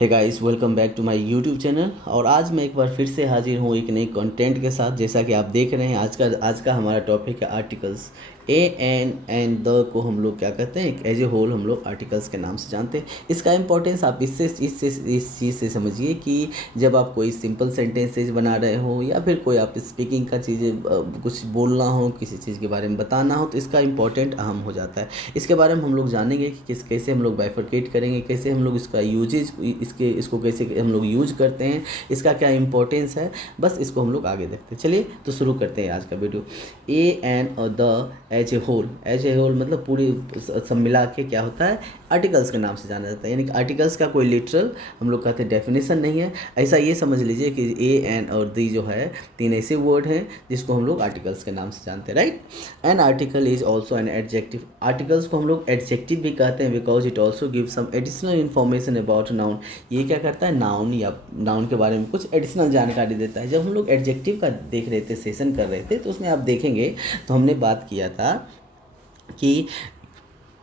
Hey guys, welcome back to my YouTube channel. और आज मैं एक बार फिर से हाजिर हूँ एक नई कंटेंट के साथ। जैसा कि आप देख रहे हैं, आज का हमारा टॉपिक है आर्टिकल्स। ए एन द को हम लोग क्या कहते हैं, एज ए होल हम लोग आर्टिकल्स के नाम से जानते हैं। इसका इंपॉर्टेंस आप इस चीज़ से समझिए कि जब आप कोई सिंपल सेंटेंसेज बना रहे हो या फिर कोई आप स्पीकिंग का चीज़ें कुछ बोलना हो, किसी चीज़ के बारे में बताना हो, तो इसका इंपॉर्टेंट अहम हो जाता है। इसके बारे में हम लोग जानेंगे कि कैसे हम लोग बाइफरकेट करेंगे, कैसे हम लोग इसका यूजेज इसको कैसे हम लोग यूज करते हैं, इसका क्या इंपॉर्टेंस है, बस इसको हम लोग आगे देखते हैं। चलिए तो शुरू करते हैं आज का वीडियो। ए एन और द एज ए होल मतलब पूरी सब मिला के क्या होता है, आर्टिकल्स के नाम से जाना जाता है। यानी कि आर्टिकल्स का कोई लिटरल हम लोग कहते हैं डेफिनेशन नहीं है। ऐसा ये समझ लीजिए कि ए एन और दी जो है, तीन ऐसे वर्ड हैं जिसको हम लोग आर्टिकल्स के नाम से जानते हैं, right. An article is also an adjective. Articles को हम लोग एडजेक्टिव भी कहते हैं because it also give some additional information about noun. ये क्या करता है, नाउन या नाउन के बारे में कुछ एडिशनल जानकारी देता है। जब हम लोग एडजेक्टिव का देख रहे थे, सेशन कर रहे थे, तो उसमें आप देखेंगे तो हमने बात किया था कि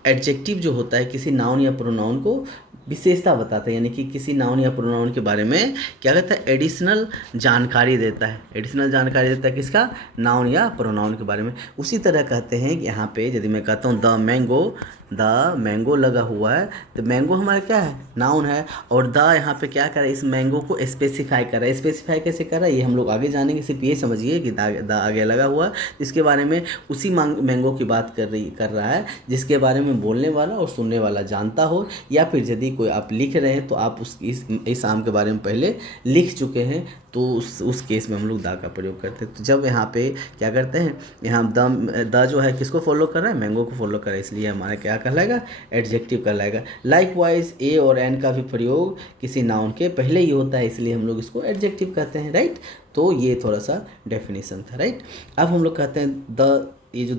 एडजेक्टिव जो होता है किसी नाउन या प्रोनाउन को विशेषता बताता है। यानी कि किसी नाउन या प्रोनाउन के बारे में क्या कहता है, एडिशनल जानकारी देता है। एडिशनल जानकारी देता है किसका, नाउन या प्रोनाउन के बारे में। उसी तरह कहते हैं कि यहाँ पे यदि मैं कहता हूँ द मैंगो लगा हुआ है, तो मैंगो हमारा क्या है, नाउन है। और द यहाँ पे क्या कर रहा है, इस मैंगो को स्पेसिफाई कर रहा है। स्पेसिफाई कैसे कर रहा है ये हम लोग आगे जानेंगे। सिर्फ ये समझिए कि द आगे लगा हुआ, इसके बारे में उसी मैंगो की बात कर रहा है जिसके बारे में बोलने वाला और सुनने वाला जानता हो। या फिर यदि कोई आप लिख रहे हैं तो आप इस आम के बारे में पहले लिख चुके हैं, तो उस केस में हम लोग द का प्रयोग करते हैं। तो जब यहाँ पे क्या करते हैं, यहाँ द जो है किसको फॉलो कर रहा है, मैंगो को फॉलो कर रहा है, इसलिए हमारा क्या कहलाएगा, एडजेक्टिव कहलाएगा। लाइकवाइज ए और एन का भी प्रयोग किसी नाउन के पहले ही होता है, इसलिए हम लोग इसको एडजेक्टिव कहते हैं, राइट। तो ये थोड़ा सा डेफिनेशन था, राइट। अब हम लोग कहते हैं द, ये जो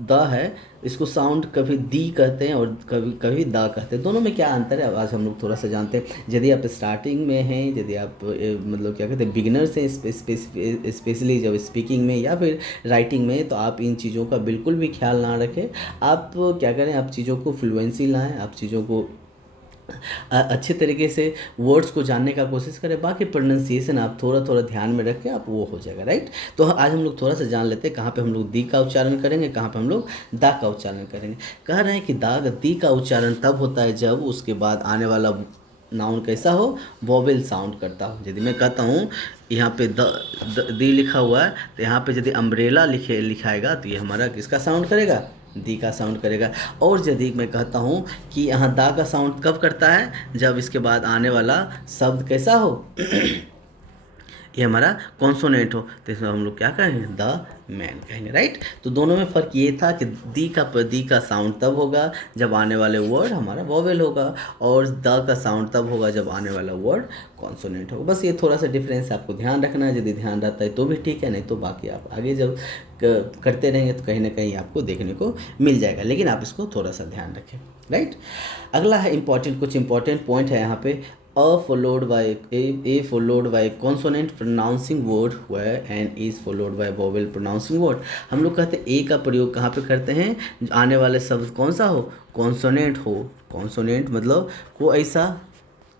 द है इसको साउंड कभी दी कहते हैं और कभी कभी दा कहते हैं। दोनों में क्या अंतर है आज हम लोग थोड़ा सा जानते हैं। यदि आप स्टार्टिंग में हैं, यदि आप मतलब क्या कहते हैं बिगिनर्स हैं, स्पेशली जब स्पीकिंग में या फिर राइटिंग में, तो आप इन चीज़ों का बिल्कुल भी ख्याल ना रखें। आप क्या करें, आप चीज़ों को फ्लुएंसी लाएँ, आप चीज़ों को अच्छे तरीके से वर्ड्स को जानने का कोशिश करें। बाकी प्रोनाउंसिएशन आप थोड़ा थोड़ा ध्यान में रखें, आप वो हो जाएगा, राइट। तो आज हम लोग थोड़ा सा जान लेते हैं कहाँ पे हम लोग दी का उच्चारण करेंगे, कहाँ पे हम लोग दा का उच्चारण करेंगे। कह रहे हैं कि दी का उच्चारण तब होता है जब उसके बाद आने वाला नाउन कैसा हो, वोवेल साउंड करता हो। यदि मैं कहता हूँ यहाँ पे दी लिखा हुआ है, तो यहाँ पे यदि अम्ब्रेला लिखाएगा तो ये हमारा किसका साउंड करेगा, दी का साउंड करेगा। और यदि मैं कहता हूँ कि यहाँ दा का साउंड कब करता है, जब इसके बाद आने वाला शब्द कैसा हो ये हमारा कॉन्सोनेंट हो, तो इसमें हम लोग क्या कहेंगे, द मैन कहेंगे, राइट। तो दोनों में फ़र्क ये था कि दी का साउंड तब होगा जब आने वाले वर्ड हमारा वोवेल होगा, और द का साउंड तब होगा जब आने वाला वर्ड कॉन्सोनेंट होगा। बस ये थोड़ा सा डिफरेंस आपको ध्यान रखना है। यदि ध्यान रहता है तो भी ठीक है, नहीं तो बाकी आप आगे जब करते रहेंगे तो कहीं ना कहीं आपको देखने को मिल जाएगा, लेकिन आप इसको थोड़ा सा ध्यान रखें, राइट। अगला है कुछ इंपॉर्टेंट पॉइंट है यहाँ पे। A followed by consonant pronouncing word where N is followed by vowel pronouncing word। हम लोग कहते हैं ए का प्रयोग कहाँ पे करते हैं, आने वाले शब्द कौन सा हो, कॉन्सोनेंट हो। कॉन्सोनेंट मतलब को ऐसा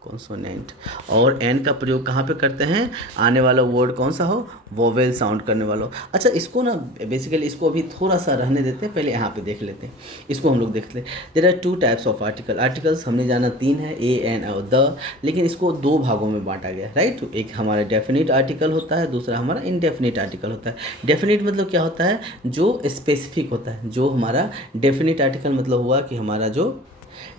कॉन्सोनेंट। और एन का प्रयोग कहाँ पे करते हैं, आने वाला वर्ड कौन सा हो, वोवेल साउंड करने वाला हो। अच्छा, इसको ना बेसिकली इसको अभी थोड़ा सा रहने देते हैं, पहले यहाँ पे देख लेते हैं। इसको हम लोग देखते हैं। There are 2 types of articles हमने जाना 3 है, ए एन और द, लेकिन इसको 2 भागों में बांटा गया, राइट। एक हमारा डेफिनिट आर्टिकल होता है, दूसरा हमारा इनडेफिनिट आर्टिकल होता है। डेफिनिट मतलब क्या होता है, जो स्पेसिफिक होता है। जो हमारा डेफिनिट आर्टिकल मतलब हुआ कि हमारा जो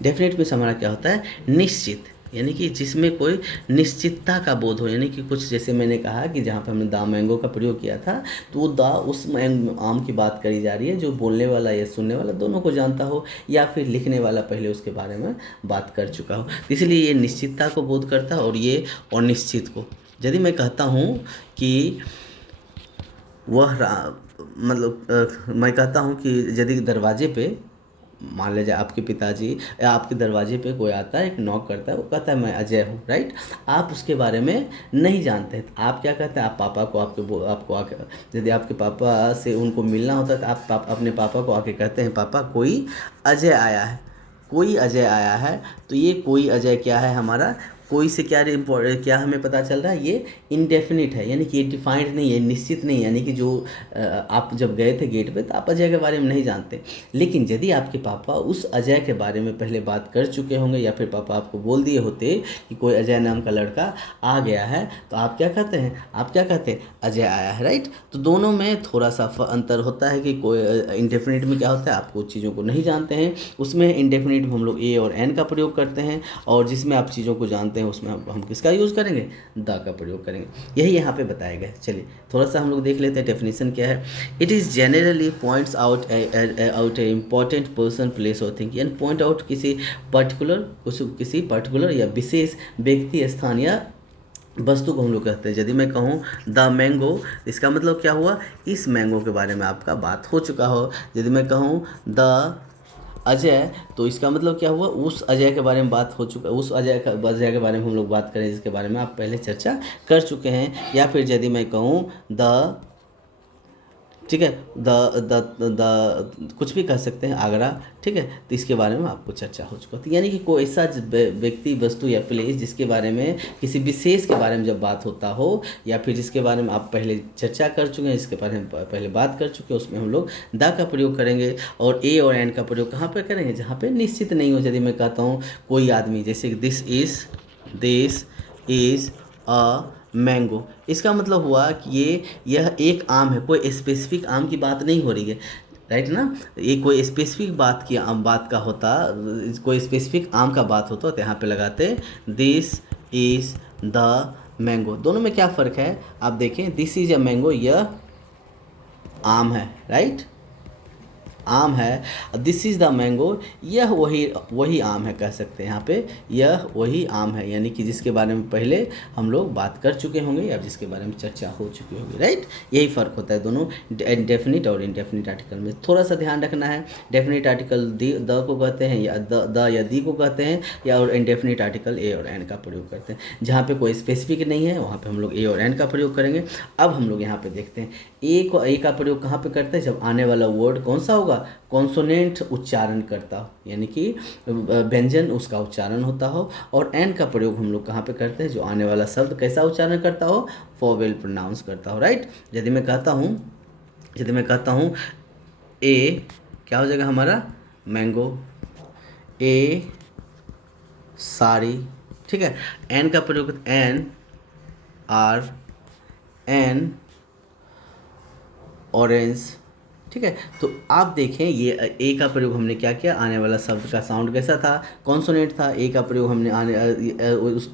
डेफिनेट मीन्स हमारा क्या होता है, निश्चित, यानी कि जिसमें कोई निश्चितता का बोध हो। यानी कि कुछ जैसे मैंने कहा कि जहाँ पर हमने दा मैंगो का प्रयोग किया था, तो वो दा उस आम की बात करी जा रही है जो बोलने वाला या सुनने वाला दोनों को जानता हो, या फिर लिखने वाला पहले उसके बारे में बात कर चुका हो। इसलिए ये निश्चितता को बोध करता है, और ये अनिश्चित को। यदि मैं कहता हूँ कि मैं कहता हूँ कि यदि दरवाजे पे मान लीजिए आपके पिताजी या आपके दरवाजे पे कोई आता है, एक नॉक करता है, वो कहता है मैं अजय हूँ, राइट। आप उसके बारे में नहीं जानते, तो आप क्या कहते हैं, आप पापा को आपको आके, यदि आपके पापा से उनको मिलना होता है तो आप अपने पापा को आके कहते हैं, पापा कोई अजय आया है, कोई अजय आया है। तो ये कोई अजय क्या है, हमारा कोई से क्या हमें पता चल रहा है, ये इनडेफिनिट है, यानी कि ये डिफाइंड नहीं है, निश्चित नहीं है, यानी कि जो आप जब गए थे गेट पे तो आप अजय के बारे में नहीं जानते। लेकिन यदि आपके पापा उस अजय के बारे में पहले बात कर चुके होंगे या फिर पापा आपको बोल दिए होते कि कोई अजय नाम का लड़का आ गया है, तो आप क्या कहते हैं, आप क्या कहते हैं, अजय आया है, राइट। तो दोनों में थोड़ा सा अंतर होता है कि कोई इंडेफिनिट में क्या होता है, आप कुछ चीज़ों को नहीं जानते हैं, उसमें इंडेफिनिट में हम लोग ए और एन का प्रयोग करते हैं, और जिसमें आप चीज़ों को जानते हैं उसमें हम किसका यूज़ करेंगे, द का प्रयोग करेंगे। यही यहाँ पे बताया गया है। चलिए थोड़ा सा हम लोग देख लेते हैं डेफिनेशन क्या है। It is generally points out A important person, place और थिंग, यानी पॉइंट आउट किसी पर्टिकुलर या विशेष व्यक्ति, स्थान या वस्तु को हम लोग कहते हैं। यदि मैं कहूँ द मैंगो, इसका मतलब क्या हुआ, इस मैंगो के बारे में आपका बात हो चुका हो। यदि मैं कहूँ द अजय, तो इसका मतलब क्या हुआ, उस अजय के बारे में बात हो चुका, उस अजय के बारे में हम लोग बात करें जिसके बारे में आप पहले चर्चा कर चुके हैं। या फिर यदि मैं कहूँ द, ठीक है, द कुछ भी कह सकते हैं, आगरा, ठीक है, तो इसके बारे में आपको चर्चा हो चुका था। यानी कि कोई ऐसा व्यक्ति, वस्तु या प्लेस जिसके बारे में, किसी विशेष के बारे में जब बात होता हो, या फिर जिसके बारे में आप पहले चर्चा कर चुके हैं, जिसके बारे में पहले बात कर चुके हैं, उसमें हम लोग द का प्रयोग करेंगे। और ए और एन का प्रयोग कहाँ पर करेंगे, जहाँ पर निश्चित नहीं हो। यदि मैं कहता हूँ कोई आदमी, जैसे दिस इज़ अ मैंगो, इसका मतलब हुआ कि यह एक आम है, कोई स्पेसिफिक आम की बात नहीं हो रही है, राइट ना। ये कोई स्पेसिफिक बात का होता, कोई स्पेसिफिक आम का बात होता तो यहाँ पे लगाते दिस इज़ द मैंगो। दोनों में क्या फ़र्क है आप देखें, दिस इज़ अ मैंगो, यह आम है, राइट, आम है। दिस इज़ द मैंगो, यह वही आम है, कह सकते हैं यहाँ पे, यह वही आम है, यानी कि जिसके बारे में पहले हम लोग बात कर चुके होंगे या जिसके बारे में चर्चा हो चुकी होगी, राइट। यही फ़र्क होता है दोनों डेफिनिट और इनडेफिनिट आर्टिकल में। थोड़ा सा ध्यान रखना है, डेफिनिट आर्टिकल द को कहते हैं, या द या दी को कहते हैं, या और इनडेफिनिट आर्टिकल ए और एन का प्रयोग करते हैं। जहाँ पे कोई स्पेसिफिक नहीं है वहाँ पे हम लोग ए और एन का प्रयोग करेंगे। अब हम लोग यहाँ पे देखते हैं ए का प्रयोग कहाँ पे करते हैं, जब आने वाला वर्ड कौन सा होगा, कॉन्सोनेंट उच्चारण करता हो, यानी कि व्यंजन उसका उच्चारण होता हो। और एन का प्रयोग हम लोग कहाँ पे करते हैं, जो आने वाला शब्द कैसा उच्चारण करता हो, वोवेल प्रोनाउंस करता हो, राइट। यदि मैं कहता हूँ ए, क्या हो जाएगा हमारा, मैंगो, ए साड़ी, ठीक है। एन का प्रयोग एन आर, एन ऑरेंज, ठीक है। तो आप देखें ये ए का प्रयोग हमने क्या किया, आने वाला शब्द का साउंड कैसा था, कॉन्सोनेंट था। ए का प्रयोग हमने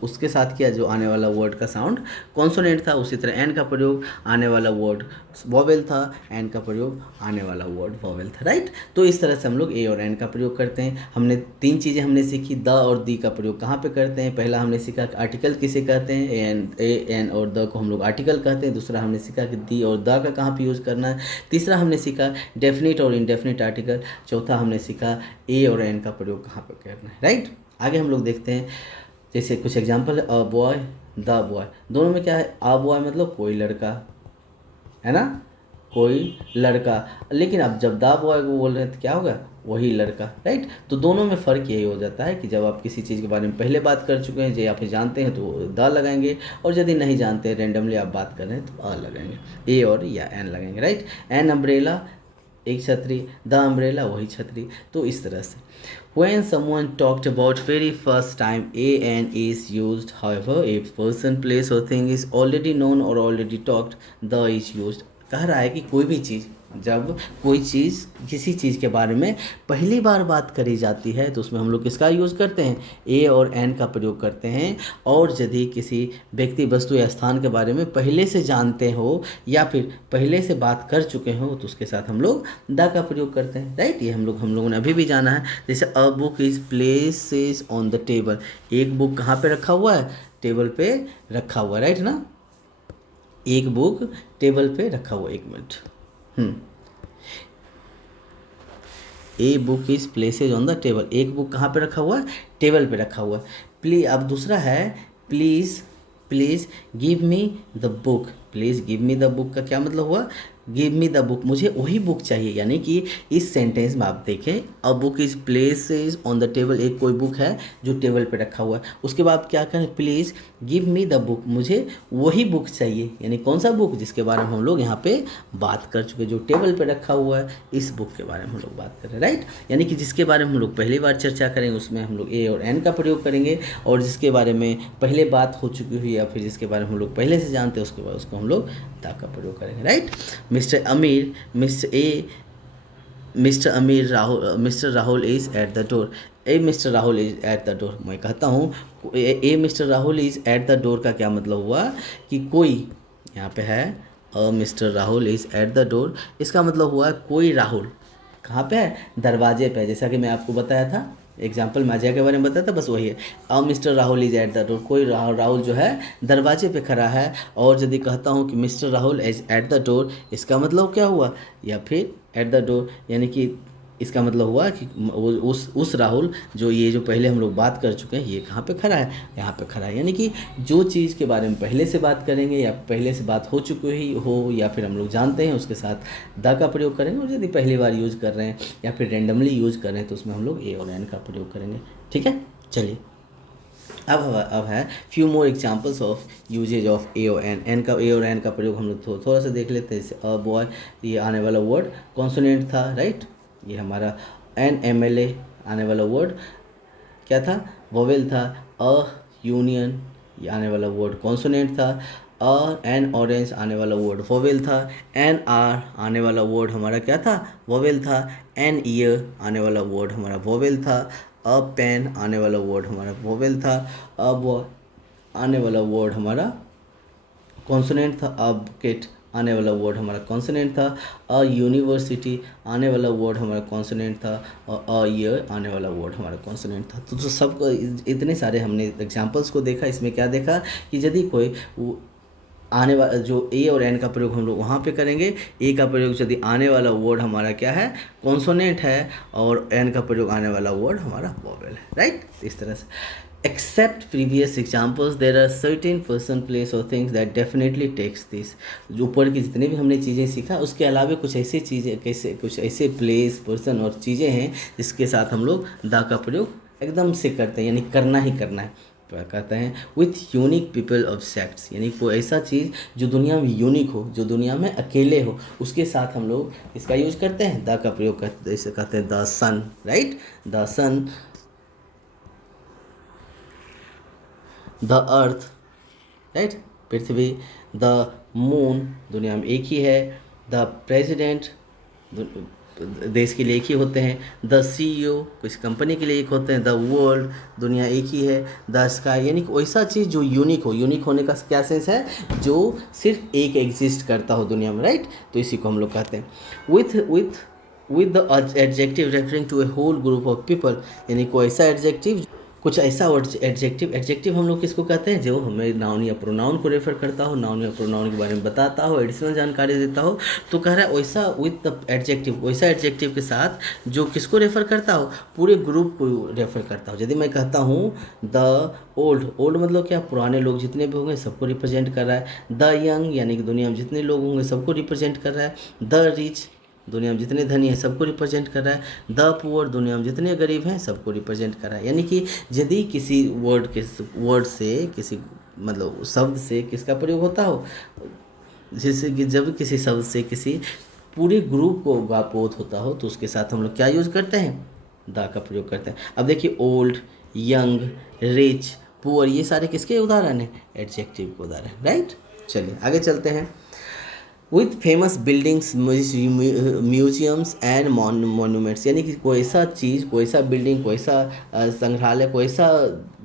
उसके साथ किया जो आने वाला वर्ड का साउंड कॉन्सोनेंट था। उसी तरह एन का प्रयोग आने वाला वर्ड वोवेल था, एन का प्रयोग आने वाला वर्ड वोवेल था, राइट। तो इस तरह से हम लोग ए और एन का प्रयोग करते हैं। हमने 3 चीज़ें हमने सीखी, द और दी का प्रयोग कहाँ पे करते हैं। पहला हमने सीखा कि आर्टिकल किसे कहते हैं, ए एन और द को हम लोग आर्टिकल कहते हैं। दूसरा हमने सीखा कि दी और द का कहाँ पे यूज़ करना है। तीसरा हमने सीखा डेफिनिट और इनडेफिनिट आर्टिकल। चौथा हमने सीखा ए और एन का प्रयोग कहाँ पे करना है, राइट। आगे हम लोग देखते हैं, जैसे कुछ example, a boy, the boy, दोनों में क्या है, अ बॉय मतलब कोई लड़का, है ना, कोई लड़का। लेकिन अब जब द बॉय को बोल रहे हैं तो क्या होगा, वही लड़का, राइट। तो दोनों में फ़र्क यही हो जाता है कि जब आप किसी चीज़ के बारे में पहले बात कर चुके हैं, जो आप जानते हैं तो द लगाएंगे, और यदि नहीं जानते, रैंडमली आप बात कर रहे हैं तो अ लगाएंगे, ए और या एन लगाएंगे, राइट। एन अम्ब्रेला, एक छतरी, द अम्ब्रेला वही छतरी। तो इस तरह से when someone talked about very first time, an is used. However, if person, place or thing is already known or already talked, the is used. कह रहा है कि कोई भी चीज़, जब कोई चीज़, किसी चीज़ के बारे में पहली बार बात करी जाती है तो उसमें हम लोग किसका यूज़ करते हैं, ए और एन का प्रयोग करते हैं। और यदि किसी व्यक्ति, वस्तु या स्थान के बारे में पहले से जानते हो या फिर पहले से बात कर चुके हो तो उसके साथ हम लोग द का प्रयोग करते हैं, राइट। ये हम लोगों ने अभी भी जाना है। जैसे a book is places on the table, एक बुक कहाँ पे रखा हुआ है, टेबल पे रखा हुआ है, राइट ना। एक बुक टेबल पे रखा हुआ, एक minute, a book is places on the table, एक बुक कहाँ पे रखा हुआ है, टेबल पे रखा हुआ है। प्लीज, अब दूसरा है please give me the book. Please give me the book का क्या मतलब हुआ, गिव मी द बुक, मुझे वही बुक चाहिए। यानी कि इस सेंटेंस में आप देखें, a book is places on the table, एक कोई बुक है जो टेबल पे रखा हुआ है। उसके बाद क्या करें, please give me the book, मुझे वही बुक चाहिए। यानी कौन सा बुक, जिसके बारे में हम लोग यहाँ पे बात कर चुके, जो टेबल पे रखा हुआ है, इस बुक के बारे में हम लोग बात कर रहे हैं, राइट। यानी कि जिसके बारे में हम लोग पहली बार चर्चा करेंगे उसमें हम लोग ए और एन का प्रयोग करेंगे, और जिसके बारे में पहले बात हो चुकी हुई या फिर जिसके बारे में हम लोग पहले से जानते हैं उसके बाद उसको हम लोग द का प्रयोग करेंगे, right. Mister Amir, mister Rahul is at the door, a mister Rahul is at the door. मैं कहता हूँ a mister Rahul is at the door का क्या मतलब हुआ कि कोई, यहाँ पे है a mister Rahul is at the door, इसका मतलब हुआ कोई राहुल कहाँ पे है, दरवाजे पे। जैसा कि मैं आपको बताया था, एग्जाम्पल माजिया के बारे में बताया था, बस वही है। A mister Rahul is at the door, कोई राहुल जो है दरवाजे पे खड़ा है। और यदि कहता हूँ कि mister Rahul is at the door, इसका मतलब क्या हुआ, या फिर एट द डोर, यानी कि इसका मतलब हुआ कि उस राहुल जो ये जो पहले हम लोग बात कर चुके हैं, ये कहाँ पे खड़ा है, यहाँ पे खड़ा है। यानी कि जो चीज़ के बारे में पहले से बात करेंगे या पहले से बात हो चुकी ही हो या फिर हम लोग जानते हैं, उसके साथ द का प्रयोग करेंगे। और यदि पहली बार यूज़ कर रहे हैं या फिर रेंडमली यूज़ कर रहे हैं तो उसमें हम लोग ए और एन का प्रयोग करेंगे, ठीक है। चलिए अब है few more examples of usages of a और एन। एन का, ए और एन का प्रयोग हम लोग थोड़ा सा देख लेते हैं। जैसे अ बॉय, ये आने वाला वर्ड कॉन्सोनेंट था, राइट। ये हमारा एन एम एल ए आने वाला वर्ड क्या था, वोवेल था। अ यूनियन, ये आने वाला वर्ड कॉन्सोनेंट था। एन ऑरेंज आने वाला वर्ड वोवेल था। एन आर आने वाला वर्ड हमारा क्या था, वोवेल था। एन ईयर आने वाला वर्ड हमारा वोवेल था। अ पेन आने वाला वर्ड हमारा वोवेल था। अब आने वाला वर्ड हमारा कॉन्सोनेंट था। अब किट आने वाला वर्ड हमारा कॉन्सोनेंट था। अ यूनिवर्सिटी आने वाला वर्ड हमारा कॉन्सोनेंट था। और अ ईयर आने वाला वर्ड हमारा कॉन्सोनेंट था। तो सब इतने सारे हमने एग्जांपल्स को देखा। इसमें क्या देखा कि यदि कोई आने वाला जो ए और एन का प्रयोग हम लोग वहाँ पे करेंगे, ए का प्रयोग यदि आने वाला वर्ड हमारा क्या है, कॉन्सोनेंट है, और एन का प्रयोग आने वाला वर्ड हमारा वोवेल है, राइट। इस तरह से except previous examples there are certain person place or things that definitely takes this। जो ऊपर की जितने भी हमने चीज़ें सीखा उसके अलावा कुछ ऐसी चीज़ें, कुछ ऐसे प्लेस, पर्सन और चीज़ें हैं जिसके साथ हम लोग द का प्रयोग एकदम से करते हैं, यानी करना ही करना है। तो कहते हैं with unique people of sects, यानी कोई ऐसा चीज़ जो दुनिया में यूनिक हो, जो दुनिया में अकेले हो, उसके साथ हम लोग इसका यूज करते हैं, द का प्रयोग करते हैं। जैसे कहते हैं the sun, right, the sun, the earth, right, पृथ्वी। द मून, दुनिया में एक ही है। द प्रेसिडेंट, देश के लिए एक ही होते हैं। द CEO, कुछ कंपनी के लिए एक होते हैं। द वर्ल्ड, दुनिया एक ही है। द स्काई, यानी कि वैसा चीज़ जो यूनिक हो। यूनिक होने का क्या सेंस है, जो सिर्फ एक एग्जिस्ट करता हो दुनिया में, राइट। तो इसी को हम लोग कहते हैं with the adjective referring to a whole group of people, यानी कोई ऐसा एडजेक्टिव, कुछ ऐसा एडजेक्टिव हम लोग किसको कहते हैं, जो हमें नाउन या प्रोनाउन को रेफर करता हो, नाउन या प्रोनाउन के बारे में बताता हो, एडिशनल जानकारी देता हो। तो कह रहा है वैसा विथ द एडजेक्टिव, वैसा एडजेक्टिव के साथ जो किसको रेफर करता हो, पूरे ग्रुप को रेफर करता हो। यदि मैं कहता हूँ द ओल्ड मतलब क्या, पुराने लोग जितने भी होंगे सबको रिप्रेजेंट कर रहा है। द यंग, यानी कि दुनिया में जितने लोग होंगे सबको रिप्रेजेंट कर रहा है। द रिच, दुनिया में जितने धनी हैं सबको रिप्रेजेंट कर रहा है। द पुअर, दुनिया में जितने गरीब हैं सबको रिप्रेजेंट कर रहा है। यानी कि यदि किसी वर्ड से, किसी मतलब शब्द से किसका प्रयोग होता हो, जैसे कि जब किसी शब्द से किसी पूरे ग्रुप को बोध होता हो तो उसके साथ हम लोग क्या यूज़ करते हैं, द का प्रयोग करते हैं। अब देखिए ओल्ड, यंग, रिच, पुअर, ये सारे किसके उदाहरण हैं, एडजेक्टिव के उदाहरण, राइट। चलिए आगे चलते हैं। With famous buildings, museums and monuments, यानी कि कोई ऐसा चीज़, कोई ऐसा बिल्डिंग, कोई ऐसा संग्रहालय, कोई ऐसा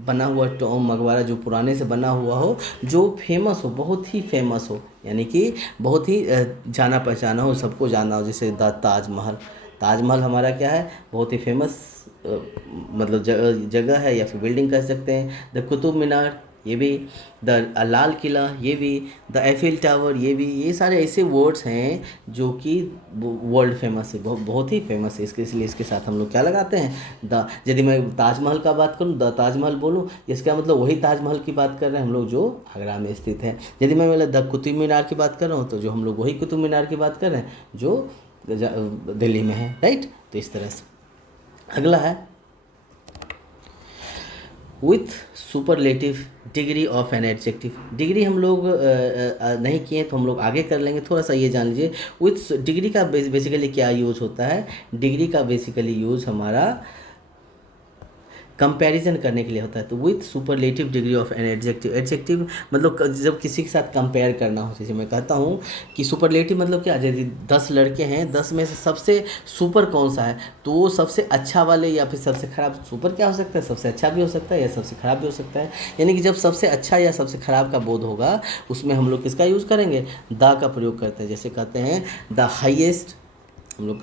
बना हुआ मकबरा जो पुराने से बना हुआ हो, जो फेमस हो, बहुत ही फेमस हो, यानी कि बहुत ही जाना पहचाना हो, सबको जाना हो। जैसे द ताजमहल, ताजमहल हमारा क्या है, बहुत ही फेमस मतलब जगह है या फिर बिल्डिंग कह सकते हैं। द कुतुब मीनार, ये भी, द लाल किला, ये भी, द एफिल टावर, ये भी, ये सारे ऐसे वर्ड्स हैं जो कि वर्ल्ड फेमस है, बहुत ही फेमस है इसके, इसलिए इसके साथ हम लोग क्या लगाते हैं द। यदि मैं ताजमहल का बात करूँ, द ताजमहल बोलूँ, इसका मतलब वही ताजमहल की बात कर रहे हैं हम लोग जो आगरा में स्थित है। यदि मैं मतलब द कुतुब मीनार की बात कर रहा हूँ, तो जो हम लोग वही कुतुब मीनार की बात कर रहे हैं जो दिल्ली में है, राइट। तो इस तरह से अगला है with superlative degree of an adjective. Degree हम लोग नहीं किए तो हम लोग आगे कर लेंगे, थोड़ा सा ये जान लीजिए। विथ डिग्री का बेसिकली क्या यूज़ होता है, डिग्री का बेसिकली यूज़ हमारा कंपैरिजन करने के लिए होता है। तो with superlative degree of an adjective, adjective मतलब जब किसी के साथ कंपेयर करना हो, जैसे मैं कहता हूँ कि सुपरलेटिव मतलब क्या, यदि 10 लड़के हैं, 10 में से सबसे सुपर कौन सा है, तो वो सबसे अच्छा वाले या फिर सबसे खराब। सुपर क्या हो सकता है, सबसे अच्छा भी हो सकता है या सबसे खराब भी हो सकता है। यानी कि जब सबसे अच्छा या सबसे खराब का बोध होगा, उसमें हम लोग किसका यूज़ करेंगे, द का प्रयोग करते हैं। जैसे कहते हैं द हाइएस्ट, हम लोग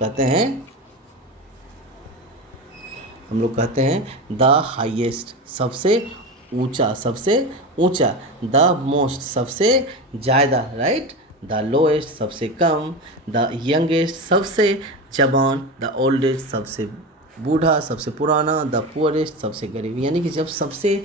कहते हैं द हाईएस्ट, सबसे ऊंचा, सबसे ऊंचा। द मोस्ट, सबसे ज़्यादा, राइट। द लोएस्ट, सबसे कम। द यंगेस्ट, सबसे जवान। द ओल्डेस्ट, सबसे बूढ़ा, सबसे पुराना। द पुअरेस्ट, सबसे गरीब। यानी कि जब सबसे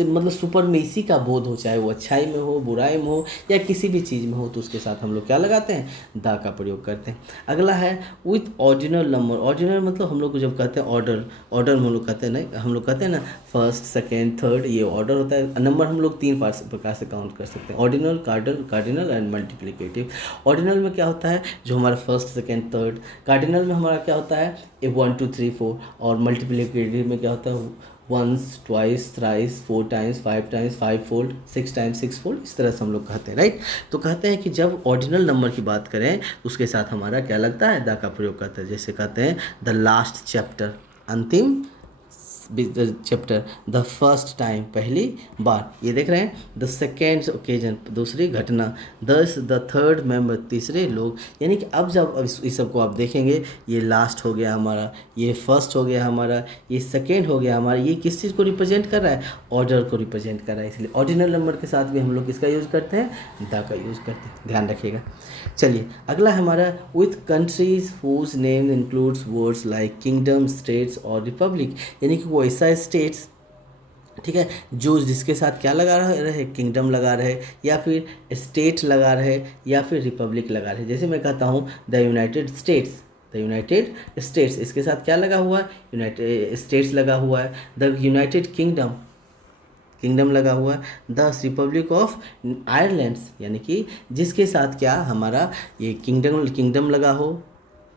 मतलब सुपरमेसी का बोध हो, चाहे वो अच्छाई में हो, बुराई में हो या किसी भी चीज़ में हो, तो उसके साथ हम लोग क्या लगाते हैं, द का प्रयोग करते हैं। अगला है विथ ऑर्डिनल नंबर। ऑर्डिनल मतलब हम लोग को जब कहते हैं ऑर्डर, ऑर्डर में हम लोग कहते हैं ना, हम लोग कहते हैं ना फर्स्ट, सेकेंड, थर्ड, ये ऑर्डर होता है। नंबर हम लोग 3 प्रकार से काउंट कर सकते हैं, ordinal, cardinal and multiplicative. Ordinal में क्या होता है, जो हमारा फर्स्ट, सेकेंड, थर्ड। कार्डिनल में हमारा क्या होता है, 1 2 3 4। और मल्टीप्लिकेटिव में क्या होता है, once, twice, thrice, 4 times, 5 times, 5 fold, 6 times, 6 fold, इस तरह से हम लोग कहते हैं, राइट। तो कहते हैं कि जब ऑर्डिनल नंबर की बात करें तो उसके साथ हमारा क्या लगता है, द का प्रयोग करते हैं। जैसे कहते हैं द लास्ट चैप्टर, अंतिम चैप्टर। द फर्स्ट टाइम, पहली बार, ये देख रहे हैं। द सेकेंड ओकेजन, दूसरी घटना। द थर्ड मेंबर, तीसरे लोग। यानी कि अब जब इस सबको आप देखेंगे, ये लास्ट हो गया हमारा, ये फर्स्ट हो गया हमारा, ये सेकेंड हो गया हमारा, ये किस चीज़ को रिप्रेजेंट कर रहा है, ऑर्डर को रिप्रेजेंट कर रहा है। इसलिए ऑर्डिनल नंबर के साथ भी हम लोग किसका यूज़ करते हैं, द का यूज़ करते हैं, ध्यान रखिएगा। चलिए अगला हमारा with countries whose name includes words like kingdom, states और रिपब्लिक। यानी कि वो ऐसा स्टेट्स, ठीक है, जो जिसके साथ क्या लगा रहे, किंगडम लगा रहे, या फिर स्टेट लगा रहे, या फिर रिपब्लिक लगा रहे। जैसे मैं कहता हूँ the United states, the United states, इसके साथ क्या लगा हुआ है, यूनाइटेड स्टेट्स लगा हुआ है। द यूनाइटेड किंगडम, किंगडम लगा हुआ है। द रिपब्लिक ऑफ आयरलैंड्स, यानी कि जिसके साथ क्या हमारा ये किंगडम लगा हो,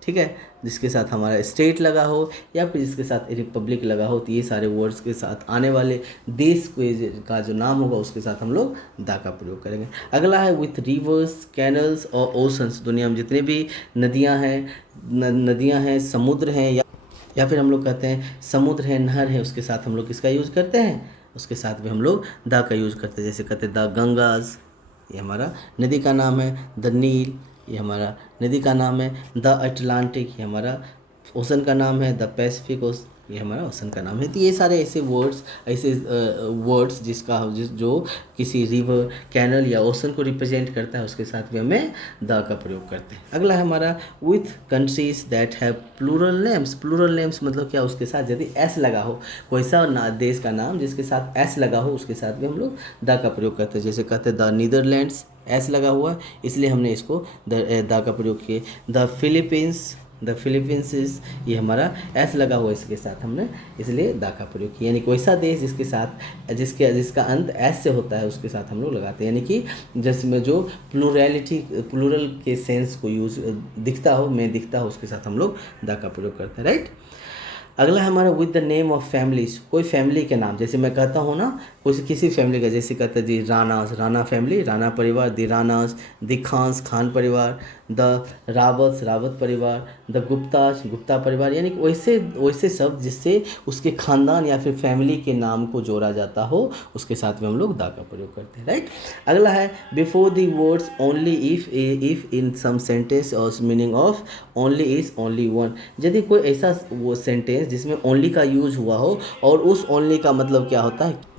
ठीक है, जिसके साथ हमारा स्टेट लगा हो, या फिर जिसके साथ रिपब्लिक लगा हो। तो ये सारे वर्ड्स के साथ आने वाले देश का जो नाम होगा उसके साथ हम लोग द का प्रयोग करेंगे। अगला है विथ रिवर्स, कैनल्स और ओशंस। दुनिया में जितने भी नदियाँ हैं, समुद्र हैं, या फिर हम लोग कहते हैं समुद्र है, नहर है, उसके साथ हम लोग किसका यूज़ करते हैं, उसके साथ भी हम लोग द का यूज़ करते हैं। जैसे कहते हैं द गंगाज, ये हमारा नदी का नाम है। द नील, ये हमारा नदी का नाम है। द अटलांटिक, ये हमारा ओशन का नाम है। द पैसिफिक, ये हमारा ओशन का नाम है। तो ये सारे ऐसे वर्ड्स जो किसी रिवर, कैनल या ओशन को रिप्रेजेंट करता है, उसके साथ भी हमें द का प्रयोग करते हैं। अगला है हमारा with countries that have plural names. Plural names मतलब क्या, उसके साथ यदि एस लगा हो, कोई सा देश का नाम जिसके साथ एस लगा हो, उसके साथ भी हम लोग द का प्रयोग करते हैं। जैसे कहते हैं द नीदरलैंड्स, एस लगा हुआ इसलिए हमने इसको द का प्रयोग किए। द फिलीपींस, ये हमारा एस लगा हुआ इसके साथ हमने इसलिए द का प्रयोग किया। यानी कोई सा देश जिसका अंत एस से होता है, उसके साथ हम लोग लगाते हैं। यानी कि जिसमें जो प्लूरल के सेंस को यूज दिखता हो, उसके साथ हम लोग द का प्रयोग करते हैं, राइट। अगला हमारा with the name of families. कोई फैमिली के नाम, जैसे मैं कहता हूँ ना, किसी फैमिली का, जैसे कहते हैं जी राणा फैमिली, राणा परिवार। द राणास, द खान्स, खान परिवार। द रावत परिवार। द गुप्ता परिवार। यानी कि वैसे शब्द जिससे उसके खानदान या फिर फैमिली के नाम को जोड़ा जाता हो, उसके साथ में हम लोग द का प्रयोग करते हैं, राइट। अगला है before the words only if in some sentence और meaning of only is only one. यदि कोई ऐसा वो सेंटेंस जिसमें ओनली का यूज हुआ हो और उस ओनली का मतलब क्या होता है,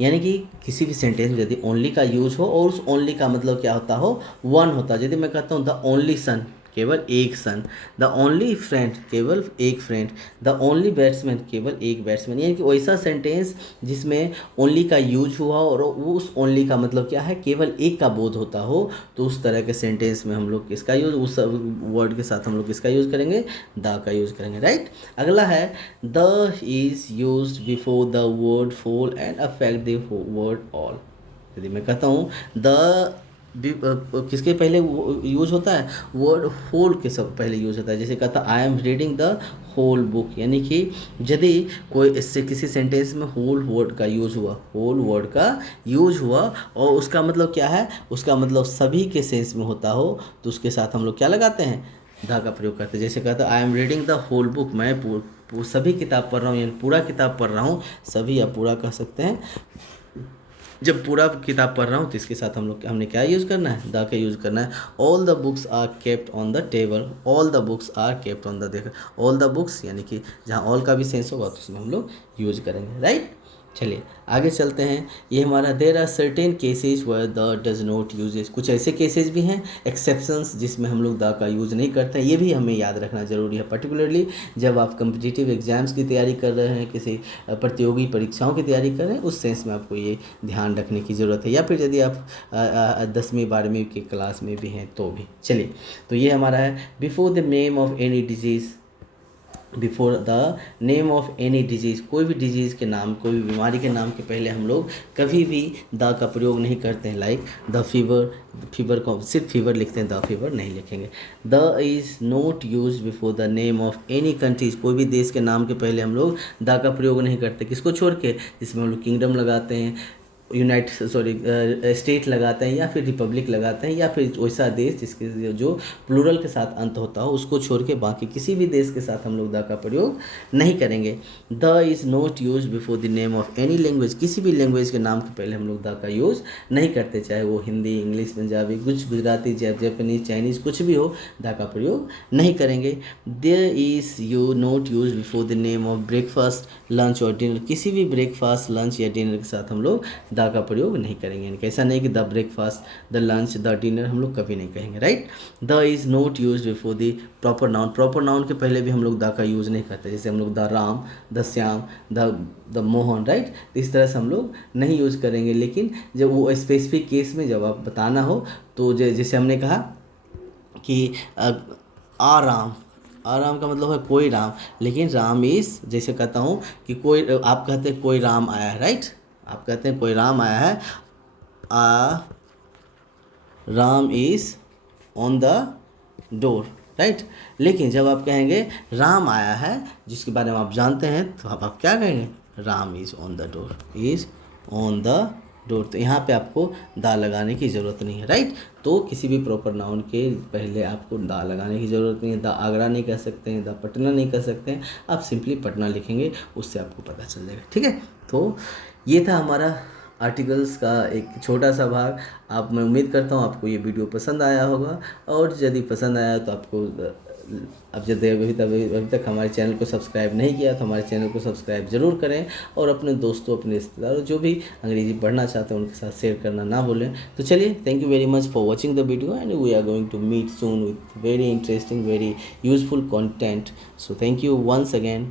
यानी कि किसी भी सेंटेंस में यदि ओनली का यूज हो और उस ओनली का मतलब क्या होता हो, वन होता है। यदि मैं कहता हूँ द ओनली सन, केवल एक सन, द ओनली फ्रेंड, केवल एक फ्रेंड, द ओनली बैट्समैन, केवल एक बैट्समैन, यानी कि वैसा सेंटेंस जिसमें ओनली का यूज हुआ और वो उस ओनली का मतलब क्या है, केवल एक का बोध होता हो, तो उस तरह के सेंटेंस में हम लोग किसका यूज, उस वर्ड के साथ हम लोग किसका यूज करेंगे, द का यूज करेंगे, राइट। अगला है the is use before the word fall and affect the word all. यदि मैं कहता हूँ द किसके पहले यूज होता है, वर्ड होल के सब पहले यूज होता है। जैसे कहता I am reading the whole book, यानी कि यदि कोई इससे किसी सेंटेंस में होल वर्ड का यूज हुआ, होल वर्ड का यूज हुआ और उसका मतलब क्या है, उसका मतलब सभी के सेंस में होता हो, तो उसके साथ हम लोग क्या लगाते हैं, द का प्रयोग करते हैं। जैसे कहता I am reading the whole book, मैं सभी किताब पढ़ रहा हूँ, यानी पूरा किताब पढ़ रहा हूँ, सभी आप पूरा कह सकते हैं। जब पूरा किताब पढ़ रहा हूँ तो इसके साथ हमने क्या यूज़ करना है, द का यूज़ करना है। All the books are kept on the table, all the books are kept on the, देखो ऑल द बुक्स यानी कि जहाँ ऑल का भी सेंस होगा तो उसमें हम लोग यूज करेंगे, राइट। चलिए आगे चलते हैं। ये हमारा there are certain cases where the does not uses, कुछ ऐसे केसेज भी हैं एक्सेप्शंस जिसमें हम लोग द का यूज़ नहीं करते हैं। ये भी हमें याद रखना ज़रूरी है, पर्टिकुलरली जब आप कम्पिटिटिव एग्जाम्स की तैयारी कर रहे हैं, किसी प्रतियोगी परीक्षाओं की तैयारी कर रहे हैं, उस सेंस में आपको ये ध्यान रखने की ज़रूरत है, या फिर यदि आप 10वीं 12वीं की क्लास में भी हैं तो भी। चलिए तो ये हमारा है before the name of any disease, before the name of any disease, कोई भी डिजीज़ के नाम, कोई भी बीमारी के नाम के पहले हम लोग कभी भी द का प्रयोग नहीं करते हैं। लाइक द फीवर, फीवर को सिर्फ फीवर लिखते हैं, द फीवर नहीं लिखेंगे। The is not use before the name of any countries, कोई भी देश के नाम के पहले हम लोग द का प्रयोग नहीं करते, किसको छोड़ के, जिसमें हम लोग किंगडम लगाते हैं, स्टेट लगाते हैं, या फिर रिपब्लिक लगाते हैं, या फिर वैसा देश जिसके जो प्लूरल के साथ अंत होता हो, उसको छोड़ के बाकी किसी भी देश के साथ हम लोग द का प्रयोग नहीं करेंगे। The is not use before the name of any language, किसी भी लैंग्वेज के नाम के पहले हम लोग द का यूज़ नहीं करते, चाहे वो हिंदी, इंग्लिश, पंजाबी, कुछ गुजराती, जापानीज, चाइनीज़, कुछ भी हो, द का प्रयोग नहीं करेंगे। There is you not use before the name of breakfast, lunch और डिनर, किसी भी ब्रेकफास्ट, लंच या डिनर के साथ हम लोग द का प्रयोग नहीं करेंगे। यानी ऐसा नहीं कि the breakfast, the lunch, the dinner हम लोग कभी नहीं कहेंगे, right. The is not use before the proper noun, proper noun के पहले भी हम लोग द का यूज़ नहीं करते, जैसे हम लोग the Ram, the Shyam, the Mohan, right. इस तरह से हम लोग नहीं यूज़ करेंगे। लेकिन जब वो स्पेसिफिक केस में जब आप बताना हो तो जैसे हमने कहा कि आराम, आराम का मतलब है कोई राम, लेकिन राम इज़, जैसे कहता हूँ कि कोई, आप कहते हैं कोई राम आया है, राइट, आप कहते हैं कोई राम आया है, a Ram is on the door, right. लेकिन जब आप कहेंगे राम आया है जिसके बारे में आप जानते हैं, तो आप क्या कहेंगे, Ram is on the door, is on the door, तो यहाँ पे आपको दा लगाने की ज़रूरत नहीं है, राइट। तो किसी भी प्रॉपर नाउन के पहले आपको दा लगाने की ज़रूरत नहीं है। द आगरा नहीं कह सकते हैं, द पटना नहीं कह सकते हैं, आप सिंपली पटना लिखेंगे, उससे आपको पता चल जाएगा, ठीक है। तो ये था हमारा आर्टिकल्स का एक छोटा सा भाग। मैं उम्मीद करता हूँ आपको ये वीडियो पसंद आया होगा, और यदि पसंद आया तो आपको, अब यदि अभी तक हमारे चैनल को सब्सक्राइब नहीं किया तो हमारे चैनल को सब्सक्राइब ज़रूर करें, और अपने दोस्तों, अपने रिश्तेदारों जो भी अंग्रेजी पढ़ना चाहते हैं उनके साथ शेयर करना ना भूलें। तो चलिए, thank you very much for watching the video, and we are going to meet soon with very interesting, very useful content. So thank you once again,